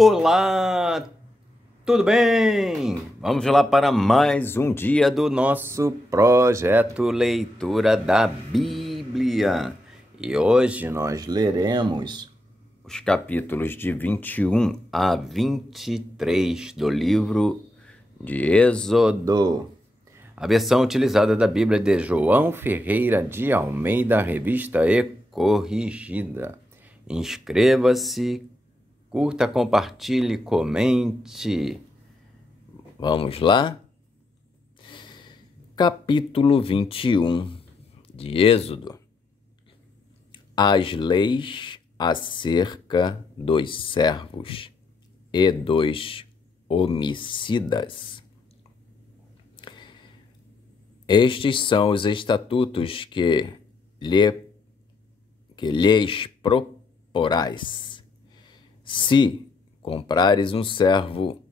Olá, tudo bem? Vamos lá para mais um dia do nosso projeto Leitura da Bíblia. E hoje nós leremos os capítulos de 21 a 23 do livro de Êxodo. A versão utilizada da Bíblia de João Ferreira de Almeida, revista e corrigida. Inscreva-se, curta, compartilhe, comente. Vamos lá? Capítulo 21 de Êxodo. As leis acerca dos servos e dos homicidas. Estes são os estatutos que lhes proporais. Se comprares um servo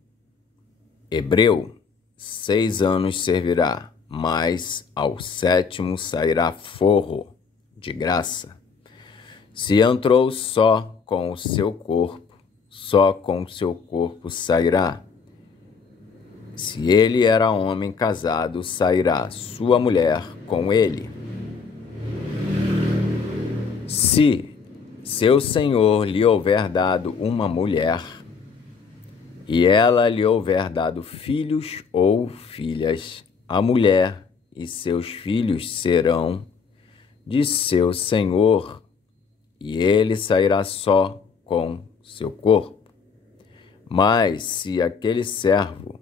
hebreu, 6 anos servirá, mas ao 7º sairá forro de graça. Se entrou só com o seu corpo, só com o seu corpo sairá. Se ele era homem casado, sairá sua mulher com ele. Se seu senhor lhe houver dado uma mulher, e ela lhe houver dado filhos ou filhas, a mulher e seus filhos serão de seu senhor, e ele sairá só com seu corpo. Mas se aquele servo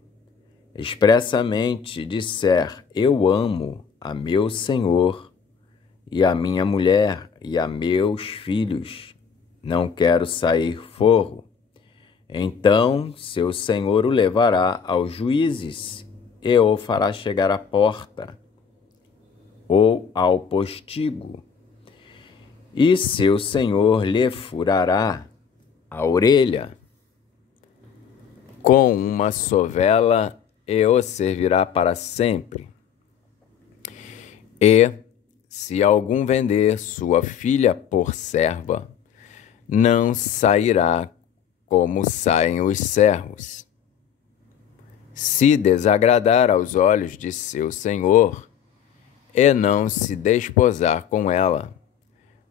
expressamente disser: eu amo a meu senhor, e a minha mulher, e a meus filhos, não quero sair forro, então seu senhor o levará aos juízes e o fará chegar à porta ou ao postigo, e seu senhor lhe furará a orelha com uma sovela e o servirá para sempre. E se algum vender sua filha por serva, não sairá como saem os servos. Se desagradar aos olhos de seu senhor e não se desposar com ela,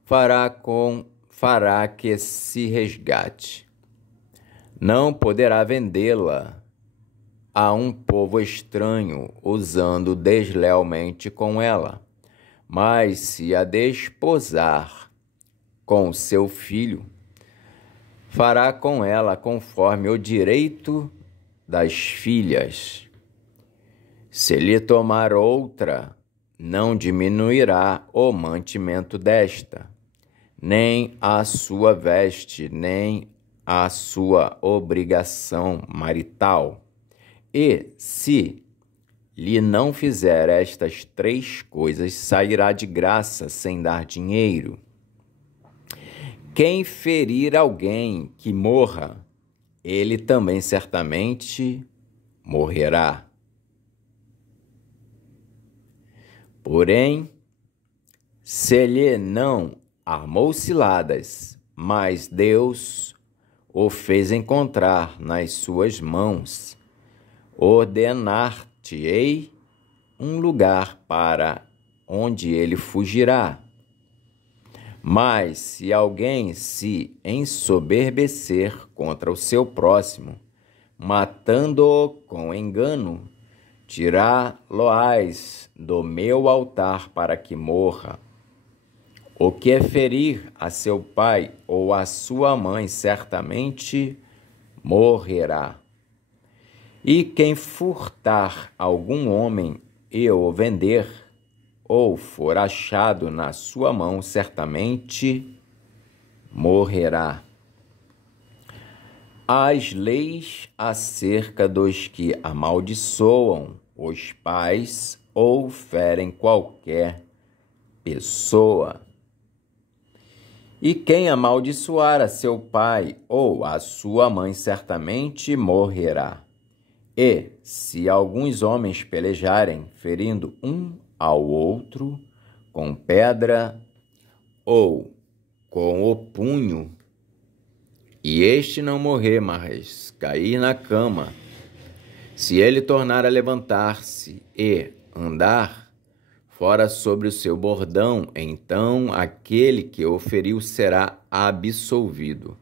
fará que se resgate. Não poderá vendê-la a um povo estranho, usando deslealmente com ela. Mas se a desposar com seu filho, fará com ela conforme o direito das filhas. Se lhe tomar outra, não diminuirá o mantimento desta, nem a sua veste, nem a sua obrigação marital. E se lhe não fizer estas 3 coisas, sairá de graça sem dar dinheiro. Quem ferir alguém que morra, ele também certamente morrerá. Porém, se lhe não armou ciladas, mas Deus o fez encontrar nas suas mãos, ordenar-te-ei um lugar para onde ele fugirá. Mas se alguém se ensoberbecer contra o seu próximo, matando-o com engano, tirá-lo-ás do meu altar para que morra. O que ferir a seu pai ou a sua mãe certamente morrerá. E quem furtar algum homem e o vender, ou for achado na sua mão, certamente morrerá. As leis acerca dos que amaldiçoam os pais ou ferem qualquer pessoa. E quem amaldiçoar a seu pai ou a sua mãe, certamente morrerá. E se alguns homens pelejarem, ferindo um ao outro com pedra ou com o punho, e este não morrer, mas cair na cama, se ele tornar a levantar-se e andar fora sobre o seu bordão, então aquele que o feriu será absolvido.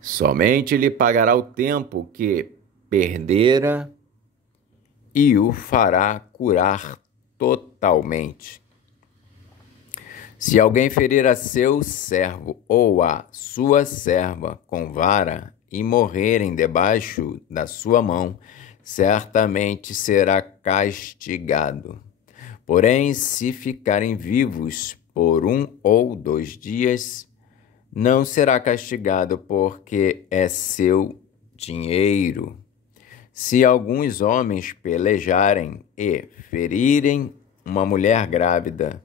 Somente lhe pagará o tempo que perdera e o fará curar totalmente. Se alguém ferir a seu servo ou a sua serva com vara e morrerem debaixo da sua mão, certamente será castigado. Porém, se ficarem vivos por 1 ou 2 dias, não será castigado, porque é seu dinheiro. Se alguns homens pelejarem e ferirem uma mulher grávida,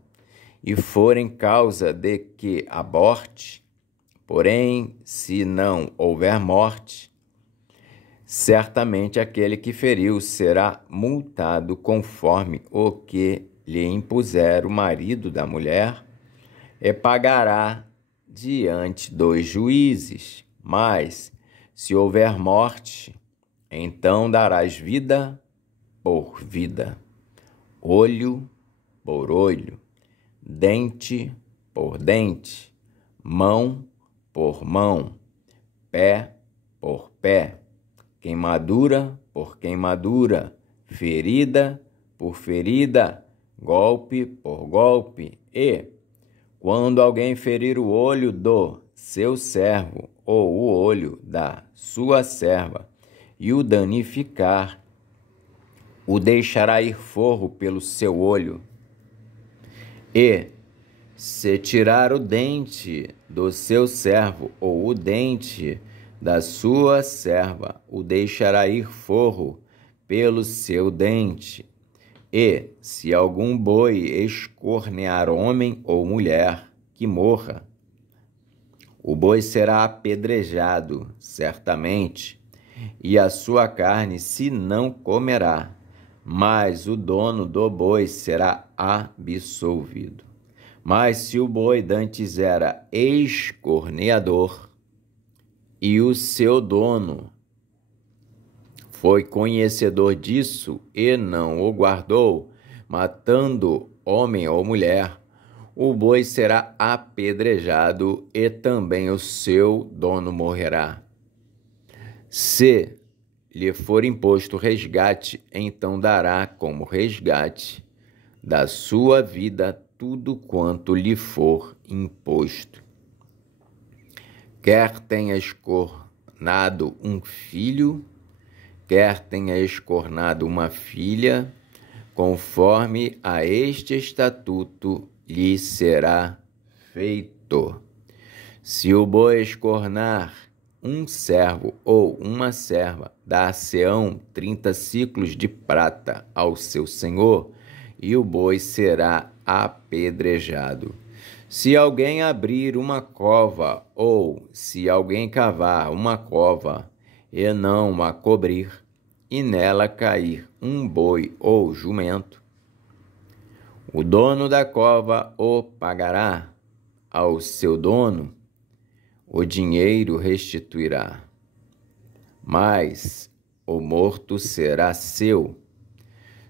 e forem causa de que aborte, porém, se não houver morte, certamente aquele que feriu será multado conforme o que lhe impuser o marido da mulher, e pagará diante dos juízes. Mas, se houver morte, então darás vida por vida, olho por olho, dente por dente, mão por mão, pé por pé, queimadura por queimadura, ferida por ferida, golpe por golpe. E, quando alguém ferir o olho do seu servo ou o olho da sua serva e o danificar, o deixará ir forro pelo seu olho. E, se tirar o dente do seu servo ou o dente da sua serva, o deixará ir forro pelo seu dente. E, se algum boi escornear homem ou mulher, que morra. O boi será apedrejado, certamente, e a sua carne se não comerá, mas o dono do boi será absolvido. Mas se o boi dantes era escorneador, e o seu dono foi conhecedor disso e não o guardou, matando homem ou mulher, o boi será apedrejado e também o seu dono morrerá. Se lhe for imposto resgate, então dará como resgate da sua vida tudo quanto lhe for imposto. Quer tenha escornado um filho, quer tenha escornado uma filha, conforme a este estatuto lhe será feito. Se o boi escornar um servo ou uma serva, dar-se-ão 30 siclos de prata ao seu senhor, e o boi será apedrejado. Se alguém abrir uma cova, ou se alguém cavar uma cova, e não a cobrir, e nela cair um boi ou jumento, o dono da cova o pagará ao seu dono, o dinheiro restituirá, mas o morto será seu.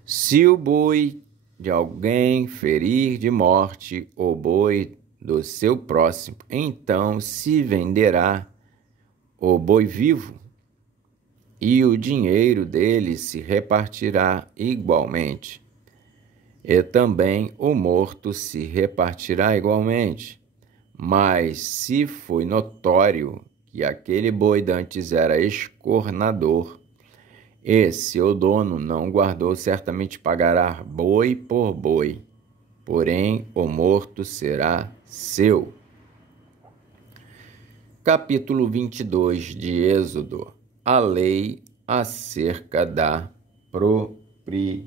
Se o boi de alguém ferir de morte o boi do seu próximo, então se venderá o boi vivo, e o dinheiro dele se repartirá igualmente, e também o morto se repartirá igualmente. Mas se foi notório que aquele boi dantes era escornador, e seu dono não guardou, certamente pagará boi por boi, porém o morto será seu. Capítulo 22 de Êxodo. A lei acerca da propriedade.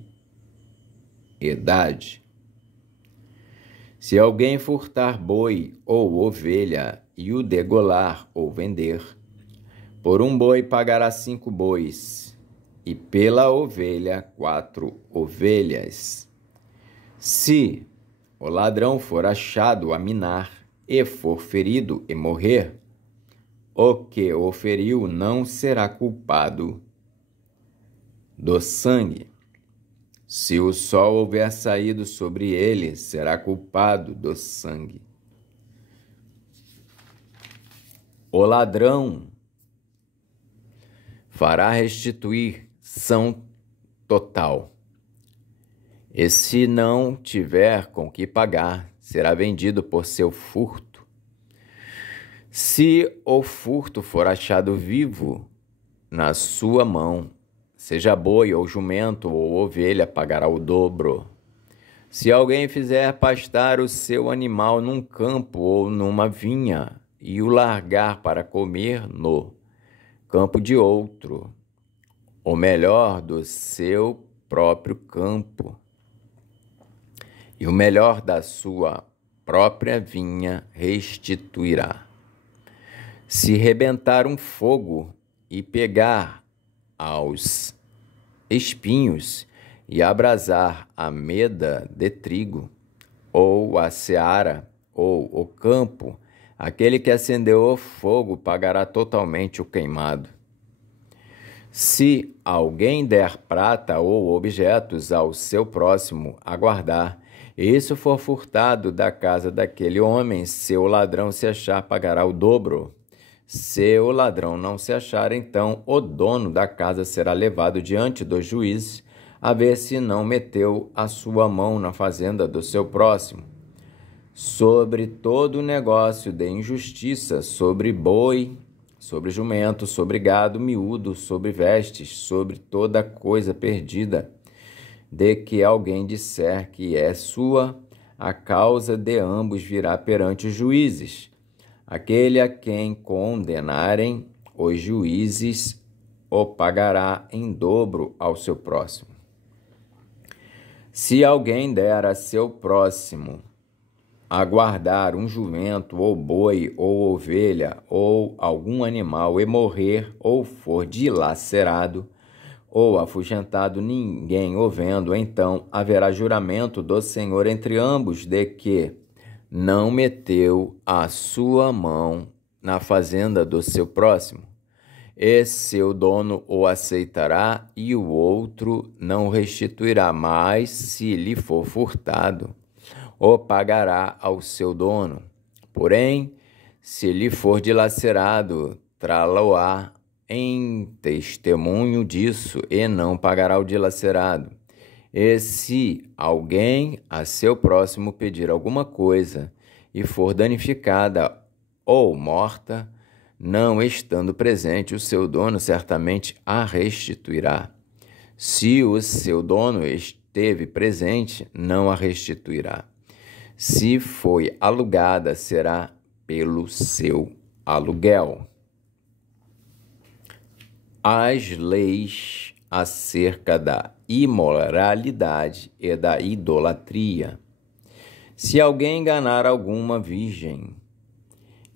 Se alguém furtar boi ou ovelha e o degolar ou vender, por um boi pagará 5 bois, e pela ovelha 4 ovelhas. Se o ladrão for achado a minar e for ferido e morrer, o que o feriu não será culpado do sangue. Se o sol houver saído sobre ele, será culpado do sangue. O ladrão fará restituição total. E se não tiver com que pagar, será vendido por seu furto. Se o furto for achado vivo na sua mão, seja boi ou jumento ou ovelha, pagará o dobro. Se alguém fizer pastar o seu animal num campo ou numa vinha e o largar para comer no campo de outro, ou melhor, do seu próprio campo, e o melhor da sua própria vinha restituirá. Se rebentar um fogo e pegar aos espinhos e abrasar a meda de trigo, ou a seara, ou o campo, aquele que acendeu o fogo pagará totalmente o queimado. Se alguém der prata ou objetos ao seu próximo a guardar, e isso for furtado da casa daquele homem, se o ladrão se achar, pagará o dobro. Se o ladrão não se achar, então o dono da casa será levado diante dos juízes, a ver se não meteu a sua mão na fazenda do seu próximo. Sobre todo negócio de injustiça, sobre boi, sobre jumento, sobre gado miúdo, sobre vestes, sobre toda coisa perdida, de que alguém disser que é sua, a causa de ambos virá perante os juízes. Aquele a quem condenarem os juízes o pagará em dobro ao seu próximo. Se alguém der a seu próximo a guardar um jumento, ou boi, ou ovelha, ou algum animal, e morrer, ou for dilacerado, ou afugentado, ninguém o vendo, então haverá juramento do Senhor entre ambos, de que não meteu a sua mão na fazenda do seu próximo. E seu dono o aceitará, e o outro não restituirá, mas se lhe for furtado, o pagará ao seu dono. Porém, se lhe for dilacerado, trá-lo-á em testemunho disso, e não pagará o dilacerado. E se alguém a seu próximo pedir alguma coisa e for danificada ou morta, não estando presente, o seu dono certamente a restituirá. Se o seu dono esteve presente, não a restituirá. Se foi alugada, será pelo seu aluguel. As leis acerca da imoralidade e da idolatria. Se alguém enganar alguma virgem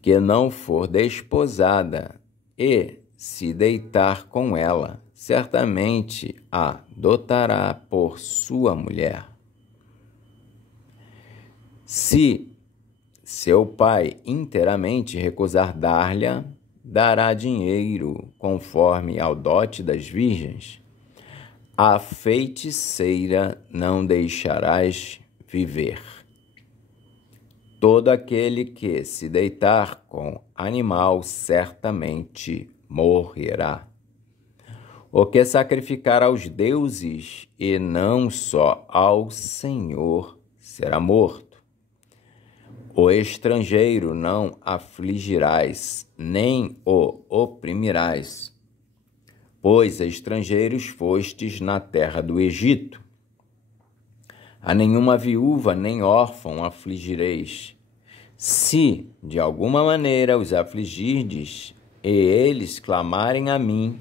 que não for desposada e se deitar com ela, certamente a adotará por sua mulher. Se seu pai inteiramente recusar dar-lhe, dará dinheiro conforme ao dote das virgens. A feiticeira não deixarás viver. Todo aquele que se deitar com animal certamente morrerá. O que sacrificar aos deuses e não só ao Senhor será morto. O estrangeiro não afligirás, nem o oprimirás, pois estrangeiros fostes na terra do Egito. A nenhuma viúva nem órfão afligireis. Se de alguma maneira os afligirdes, e eles clamarem a mim,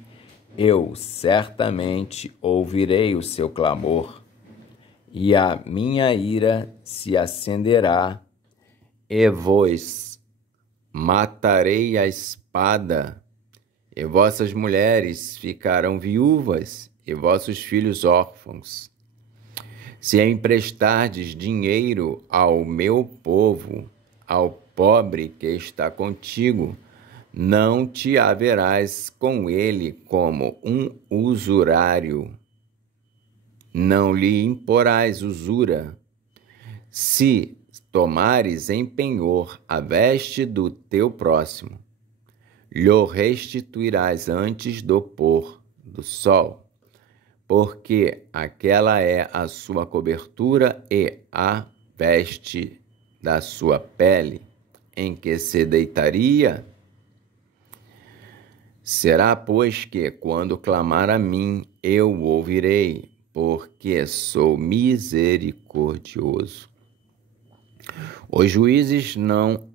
eu certamente ouvirei o seu clamor, e a minha ira se acenderá, e vos matarei a espada, e vossas mulheres ficarão viúvas, e vossos filhos órfãos. Se emprestardes dinheiro ao meu povo, ao pobre que está contigo, Não te haverás com ele como um usurário, não lhe imporás usura. Se tomares em penhor a veste do teu próximo, lhe restituirás antes do pôr do sol, porque aquela é a sua cobertura e a veste da sua pele, em que se deitaria. Será, pois, que, quando clamar a mim, eu o ouvirei, porque sou misericordioso. Os juízes não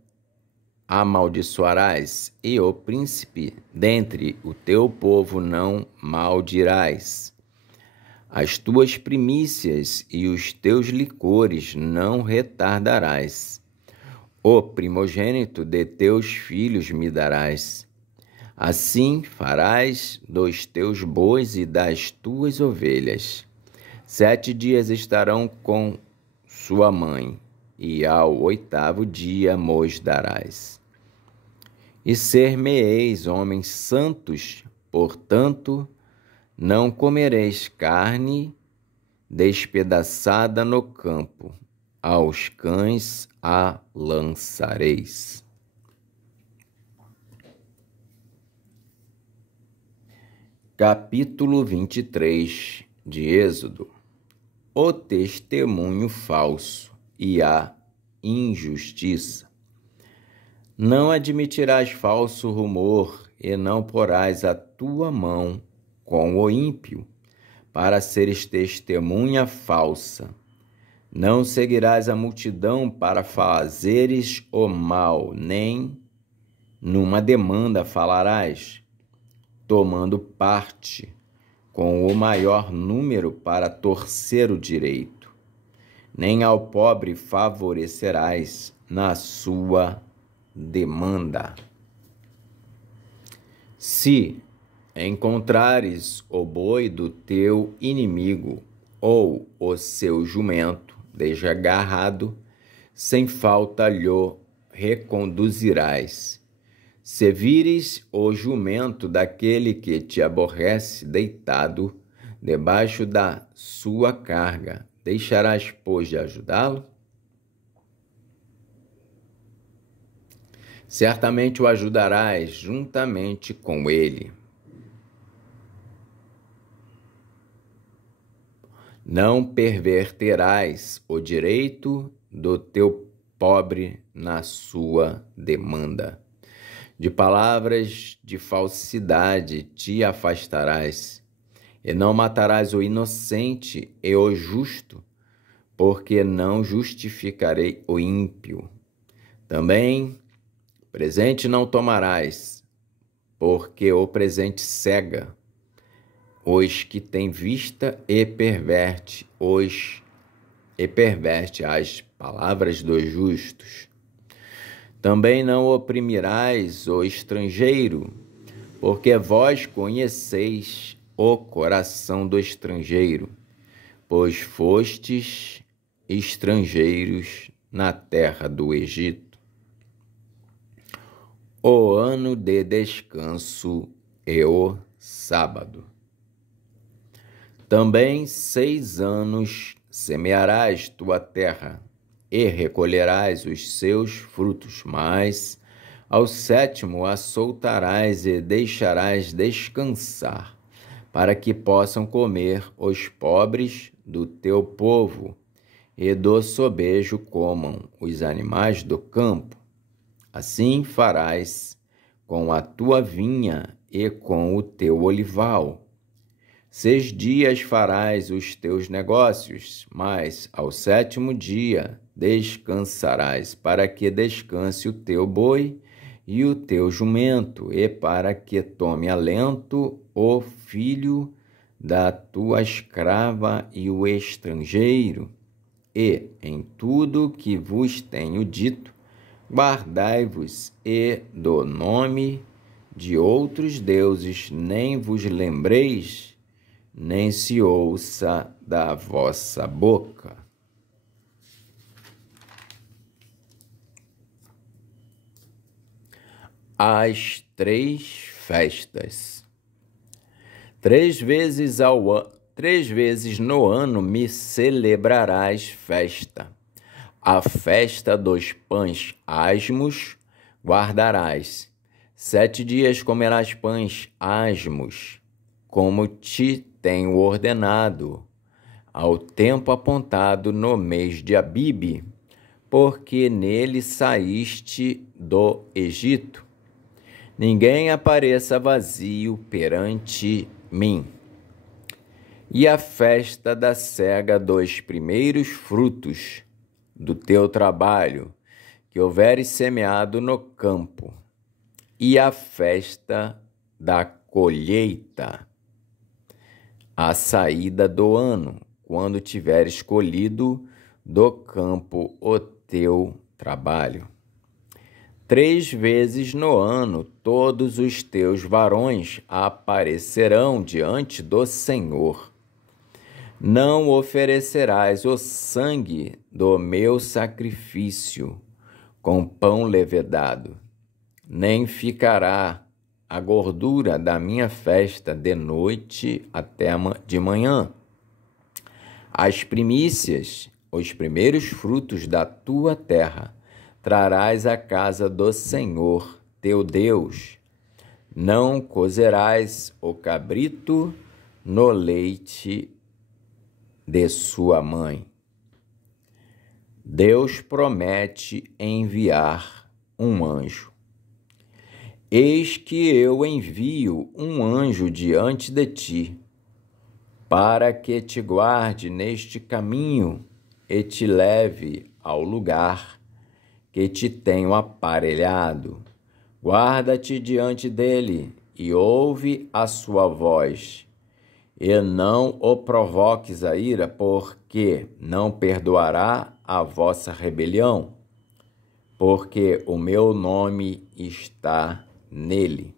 amaldiçoarás, e o príncipe dentre o teu povo não maldirás. As tuas primícias e os teus licores não retardarás. O primogênito de teus filhos me darás. Assim farás dos teus bois e das tuas ovelhas. 7 dias estarão com sua mãe, e ao 8º dia mos darás. E ser-me-eis homens santos, portanto, não comereis carne despedaçada no campo, aos cães a lançareis. Capítulo 23 de Êxodo. O testemunho falso e a injustiça. Não admitirás falso rumor, e não porás a tua mão com o ímpio, para seres testemunha falsa. Não seguirás a multidão para fazeres o mal, nem numa demanda falarás, tomando parte com o maior número para torcer o direito. Nem ao pobre favorecerás na sua demanda. Se encontrares o boi do teu inimigo ou o seu jumento desgarrado, sem falta lhe reconduzirás. Se vires o jumento daquele que te aborrece deitado debaixo da sua carga, deixarás, pois, de ajudá-lo? Certamente o ajudarás juntamente com ele. Não perverterás o direito do teu pobre na sua demanda. De palavras de falsidade te afastarás, e não matarás o inocente e o justo, porque não justificarei o ímpio. Também presente não tomarás, porque o presente cega os que têm vista e perverte as palavras dos justos. Também não oprimirás o estrangeiro, porque vós conheceis o coração do estrangeiro, pois fostes estrangeiros na terra do Egito. O ano de descanso e o sábado. Também 6 anos semearás tua terra, e recolherás os seus frutos, mas ao 7º a soltarás e deixarás descansar, para que possam comer os pobres do teu povo, e do sobejo comam os animais do campo. Assim farás com a tua vinha e com o teu olival. 6 dias farás os teus negócios, mas ao 7º dia descansarás, para que descanse o teu boi e o teu jumento, e para que tome alento o filho da tua escrava e o estrangeiro. E em tudo que vos tenho dito, guardai-vos, e do nome de outros deuses nem vos lembreis, nem se ouça da vossa boca. as 3 festas. 3 vezes no ano me celebrarás festa. A festa dos pães asmos guardarás. 7 dias comerás pães asmos, como te tenho ordenado, ao tempo apontado no mês de Abibe, porque nele saíste do Egito. Ninguém apareça vazio perante mim. E a festa da cega dos primeiros frutos do teu trabalho, que houveres semeado no campo, e a festa da colheita, a saída do ano, quando tiveres colhido do campo o teu trabalho. 3 vezes no ano todos os teus varões aparecerão diante do Senhor. Não oferecerás o sangue do meu sacrifício com pão levedado, nem ficará a gordura da minha festa de noite até de manhã. As primícias, os primeiros frutos da tua terra, trarás à casa do Senhor teu Deus. Não cozerás o cabrito no leite de sua mãe. Deus promete enviar um anjo. Eis que eu envio um anjo diante de ti, para que te guarde neste caminho e te leve ao lugar que te tenho aparelhado. Guarda-te diante dele e ouve a sua voz. E não o provoques a ira, porque não perdoará a vossa rebelião, porque o meu nome está nele.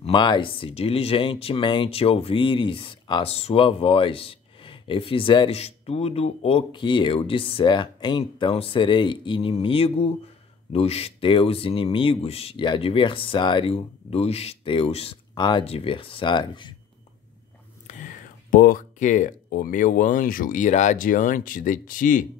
Mas se diligentemente ouvires a sua voz e fizeres tudo o que eu disser, então serei inimigo dos teus inimigos e adversário dos teus adversários. Porque o meu anjo irá diante de ti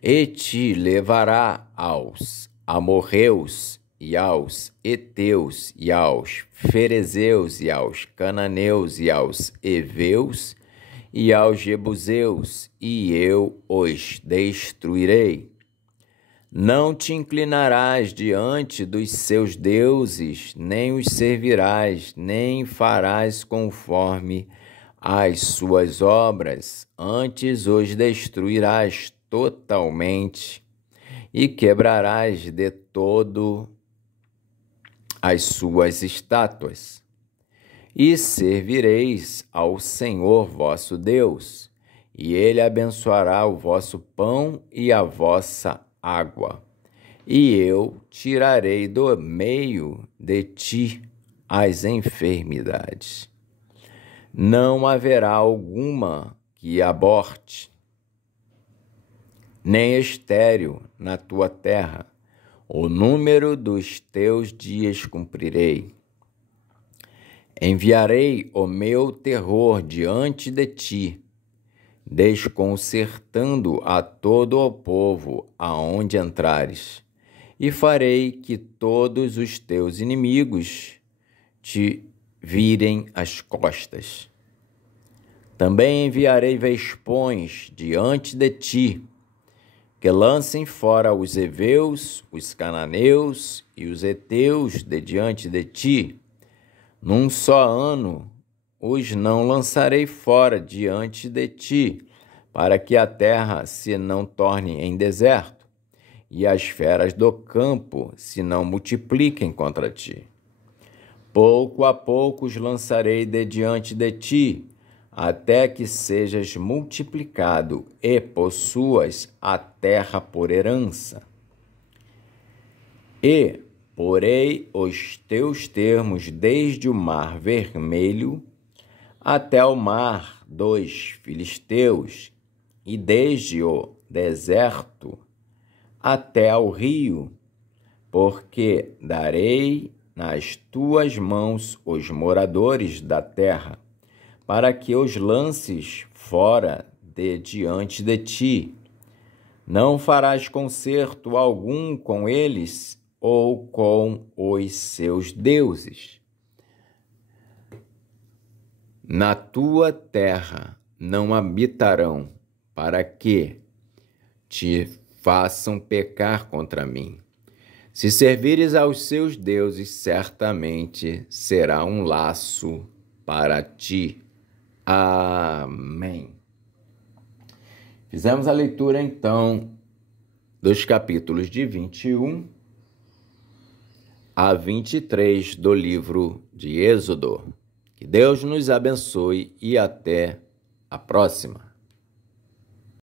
e te levará aos amorreus e aos heteus e aos ferezeus e aos cananeus e aos heveus e aos jebuseus, e eu os destruirei. Não te inclinarás diante dos seus deuses, nem os servirás, nem farás conforme as suas obras, antes os destruirás totalmente e quebrarás de todo as suas estátuas. E servireis ao Senhor vosso Deus, e ele abençoará o vosso pão e a vossa água. E eu tirarei do meio de ti as enfermidades. Não haverá alguma que aborte, nem estéril na tua terra. O número dos teus dias cumprirei. Enviarei o meu terror diante de ti, desconcertando a todo o povo aonde entrares, e farei que todos os teus inimigos te virem as costas. Também enviarei vespões diante de ti, que lancem fora os heveus, os cananeus e os heteus de diante de ti. Num só ano os não lançarei fora diante de ti, para que a terra se não torne em deserto, e as feras do campo se não multipliquem contra ti. Pouco a pouco os lançarei de diante de ti, até que sejas multiplicado e possuas a terra por herança. E porei os teus termos desde o mar Vermelho até o mar dos filisteus, e desde o deserto até ao rio, porque darei nas tuas mãos os moradores da terra, para que os lances fora de diante de ti. Não farás concerto algum com eles ou com os seus deuses. Na tua terra não habitarão, para que te façam pecar contra mim. Se servires aos seus deuses, certamente será um laço para ti. Amém. Fizemos a leitura, então, dos capítulos de 21 a 23 do livro de Êxodo. Que Deus nos abençoe e até a próxima.